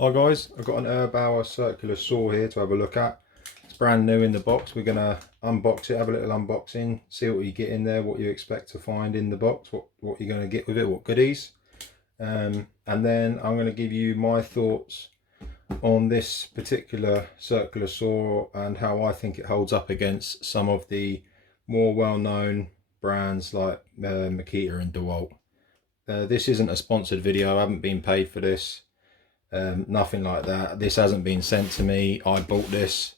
Hi guys, I've got an Erbauer Circular saw here to have a look at. It's brand new in the box. We're going to unbox it, have a little unboxing, see what you get in there, what you expect to find in the box, what you're going to get with it, what goodies. And then I'm going to give you my thoughts on this particular circular saw and how I think it holds up against some of the more well-known brands like Makita and DeWalt. This isn't a sponsored video. I haven't been paid for this. Nothing like that. This hasn't been sent to me. I bought this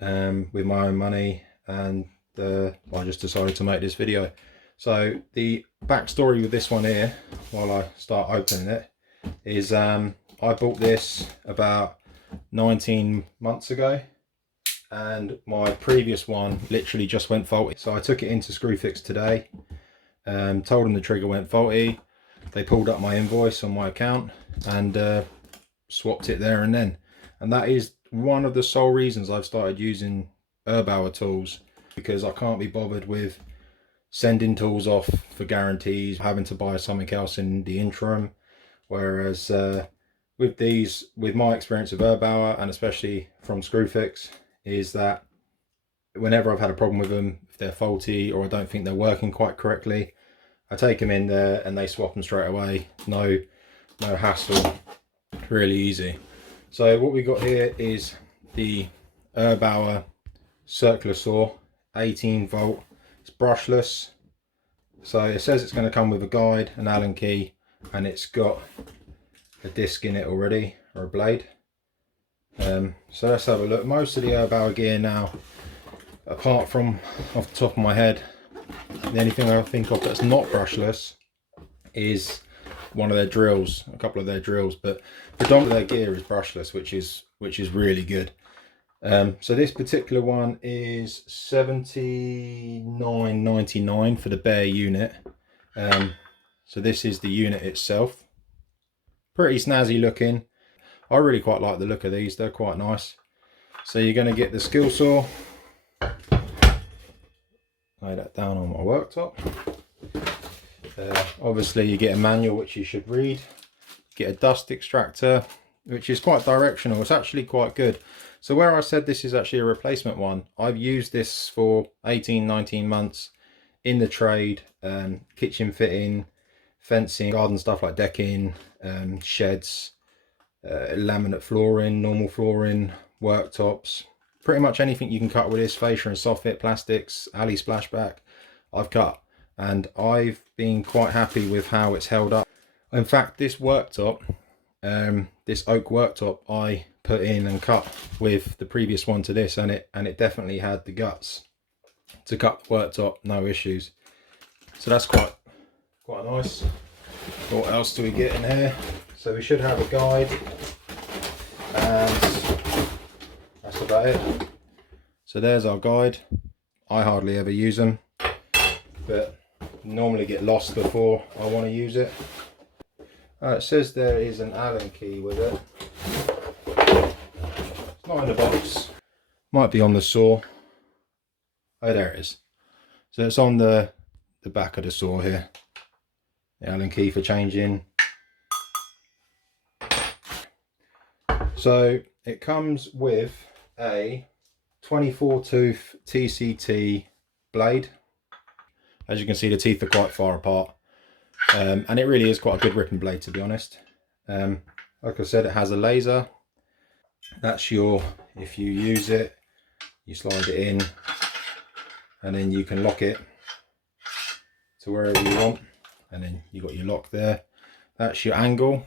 with my own money, and I just decided to make this video. So the backstory with this one here, while I start opening it, is I bought this about 19 months ago, and my previous one literally just went faulty. So I took it into Screwfix today, told them the trigger went faulty. They pulled up my invoice on my account and swapped it there and then. And that is one of the sole reasons I've started using Erbauer tools, because I can't be bothered with sending tools off for guarantees, having to buy something else in the interim. Whereas with these, with my experience of Erbauer, and especially from Screwfix, is that whenever I've had a problem with them, if they're faulty or I don't think they're working quite correctly, I take them in there and they swap them straight away. No hassle, really easy. So what we got here is the Erbauer Circular saw, 18 volt. It's brushless. So it says it's going to come with a guide, an Allen key, and it's got a disc in it already, or a blade. So let's have a look. Most of the Erbauer gear now, apart from off the top of my head, the only thing I think of that's not brushless is one of their drills, a couple of their drills, but predominantly their gear is brushless, which is really good. So this particular one is $79.99 for the bare unit. So this is the unit itself. Pretty snazzy looking. I really quite like the look of these, they're quite nice. So you're going to get the skill saw. Lay that down on my worktop. Obviously you get a manual which you should read. Get a dust extractor, which is quite directional. It's actually quite good. So where I said this is actually a replacement one, I've used this for 18-19 months in the trade, kitchen fitting, fencing, garden stuff like decking, sheds, laminate flooring, normal flooring, worktops. Pretty much anything you can cut with this, fascia and soffit, plastics, alley splashback, I've cut. And I've been quite happy with how it's held up. In fact, this worktop, this oak worktop, I put in and cut with the previous one to this, and it definitely had the guts to cut the worktop, no issues. So that's quite nice. What else do we get in here? So we should have a guide, and that's about it. So there's our guide. I hardly ever use them, but normally get lost before I want to use it. It says there is an Allen key with it. It's not in the box. Might be on the saw. Oh, there it is. So it's on the back of the saw here. The Allen key for changing. So it comes with a 24 tooth TCT blade. As you can see, the teeth are quite far apart, and it really is quite a good ripping blade, to be honest. Like I said, it has a laser. That's your, if you use it, you slide it in and then you can lock it to wherever you want, and then you got your lock there. That's your angle,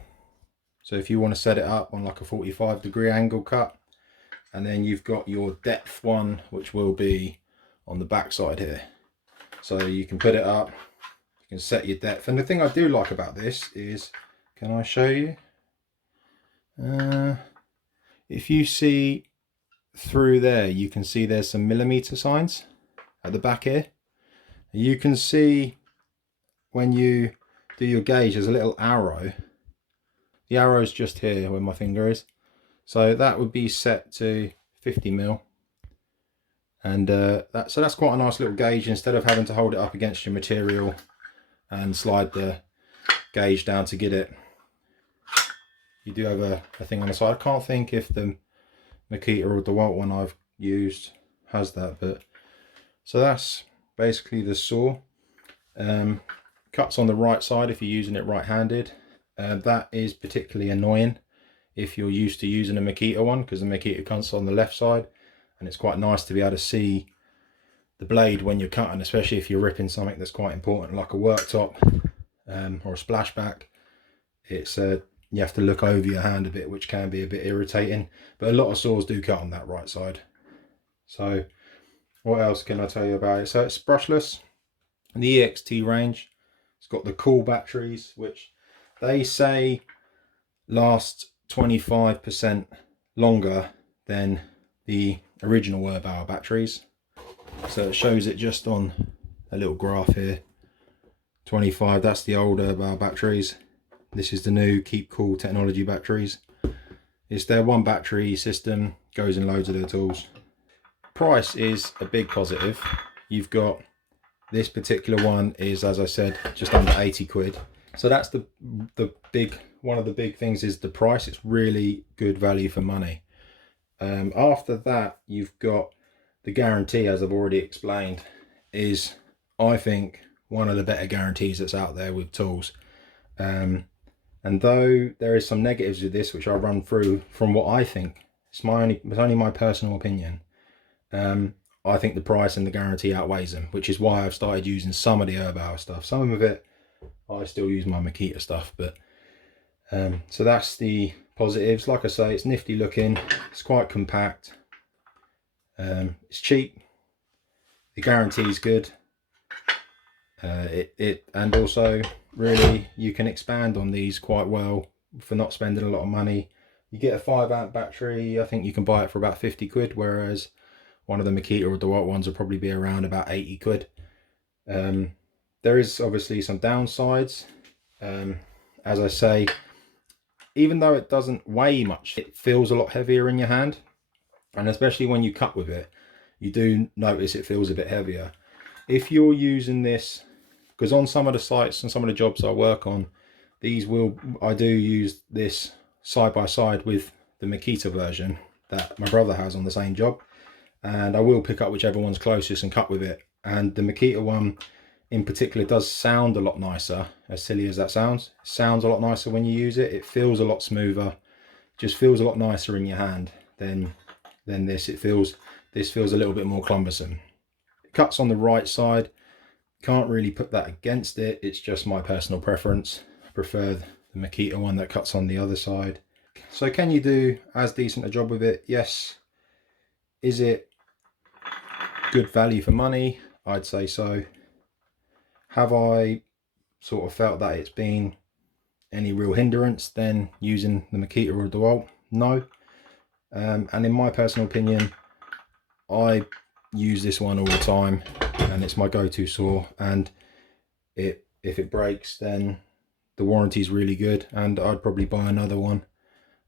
so if you want to set it up on like a 45-degree angle cut, and then you've got your depth one, which will be on the back side here. So you can put it up, you can set your depth. And the thing I do like about this is, can I show you? If you see through there, you can see there's some millimeter signs at the back here. You can see when you do your gauge, there's a little arrow. The arrow is just here where my finger is. So that would be set to 50mm. And so that's quite a nice little gauge, instead of having to hold it up against your material and slide the gauge down to get it. you do have a thing on the side. I can't think if the Makita or DeWalt one I've used has that, but so that's basically the saw. Cuts on the right side if you're using it right-handed. That is particularly annoying if you're used to using a Makita one, because the Makita cuts on the left side, and it's quite nice to be able to see the blade when you're cutting, especially if you're ripping something that's quite important like a worktop or a splashback. It's you have to look over your hand a bit, which can be a bit irritating, but a lot of saws do cut on that right side. So what else can I tell you about it? So it's brushless, the EXT range. It's got the cool batteries, which they say last 25% longer than the original Erbauer batteries. So it shows it just on a little graph here. 25, that's the old Erbauer batteries. This is the new Keep Cool technology batteries. It's their one battery system, goes in loads of their tools. Price is a big positive. You've got this particular one is, as I said, just under 80 quid. So that's the big, one of the big things is the price. It's really good value for money. After that, you've got the guarantee, as I've already explained, is, I think, one of the better guarantees that's out there with tools. And though there is some negatives with this, which I'll run through from what I think, it's only my personal opinion. I think the price and the guarantee outweighs them, which is why I've started using some of the Erbauer stuff. Some of it, I still use my Makita stuff, but so that's the positives. Like I say, it's nifty looking, it's quite compact, it's cheap, the guarantee is good, and also really you can expand on these quite well for not spending a lot of money. You get a 5 amp battery, I think you can buy it for about 50 quid, whereas one of the Makita or DeWalt ones will probably be around about 80 quid. There is obviously some downsides. As I say, even though it doesn't weigh much, it feels a lot heavier in your hand, and especially when you cut with it, you do notice it feels a bit heavier. If you're using this, because on some of the sites and some of the jobs I work on, I do use this side by side with the Makita version that my brother has on the same job, and I will pick up whichever one's closest and cut with it. And the Makita one in particular does sound a lot nicer, as silly as that sounds. It sounds a lot nicer when you use it. It feels a lot smoother, just feels a lot nicer in your hand than this. This feels a little bit more cumbersome. It cuts on the right side, can't really put that against it, it's just my personal preference. I prefer the Makita one that cuts on the other side. So can you do as decent a job with it? Yes. Is it good value for money? I'd say so. Have I sort of felt that it's been any real hindrance then using the Makita or DeWalt? No. And in my personal opinion, I use this one all the time, and it's my go-to saw, and if it breaks, then the warranty is really good, and I'd probably buy another one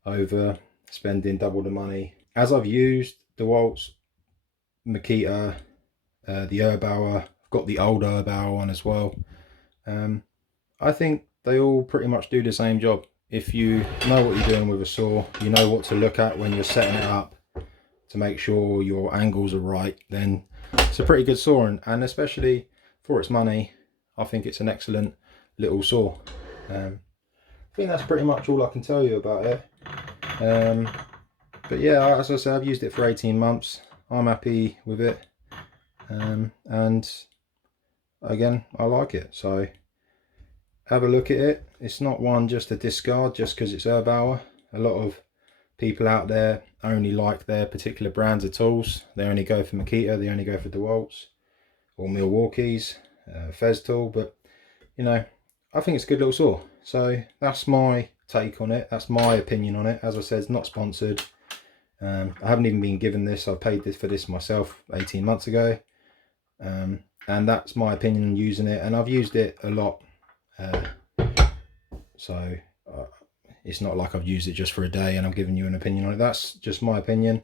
over spending double the money. As I've used DeWalt's, Makita, the Erbauer, I've got the old Erbauer one as well. I think they all pretty much do the same job. If you know what you're doing with a saw, you know what to look at when you're setting it up to make sure your angles are right, then it's a pretty good saw, and especially for its money, I think it's an excellent little saw. I think that's pretty much all I can tell you about it. But yeah, as I said, I've used it for 18 months. I'm happy with it, and again, I like it. So have a look at it. It's not one just to discard just because it's Erbauer. A lot of people out there only like their particular brands of tools. They only go for Makita, they only go for DeWalt's or Milwaukee's, Festool, but you know, I think it's a good little saw. So that's my take on it, that's my opinion on it. As I said, it's not sponsored. I haven't even been given this. I paid for this myself 18 months ago, and that's my opinion on using it, and I've used it a lot. So it's not like I've used it just for a day and I'm giving you an opinion on it. That's just my opinion.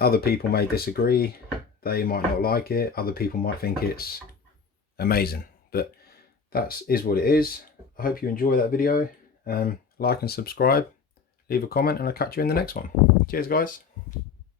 Other people may disagree, they might not like it, other people might think it's amazing, but that is what it is. I hope you enjoy that video. Like and subscribe, leave a comment and I'll catch you in the next one. Cheers guys.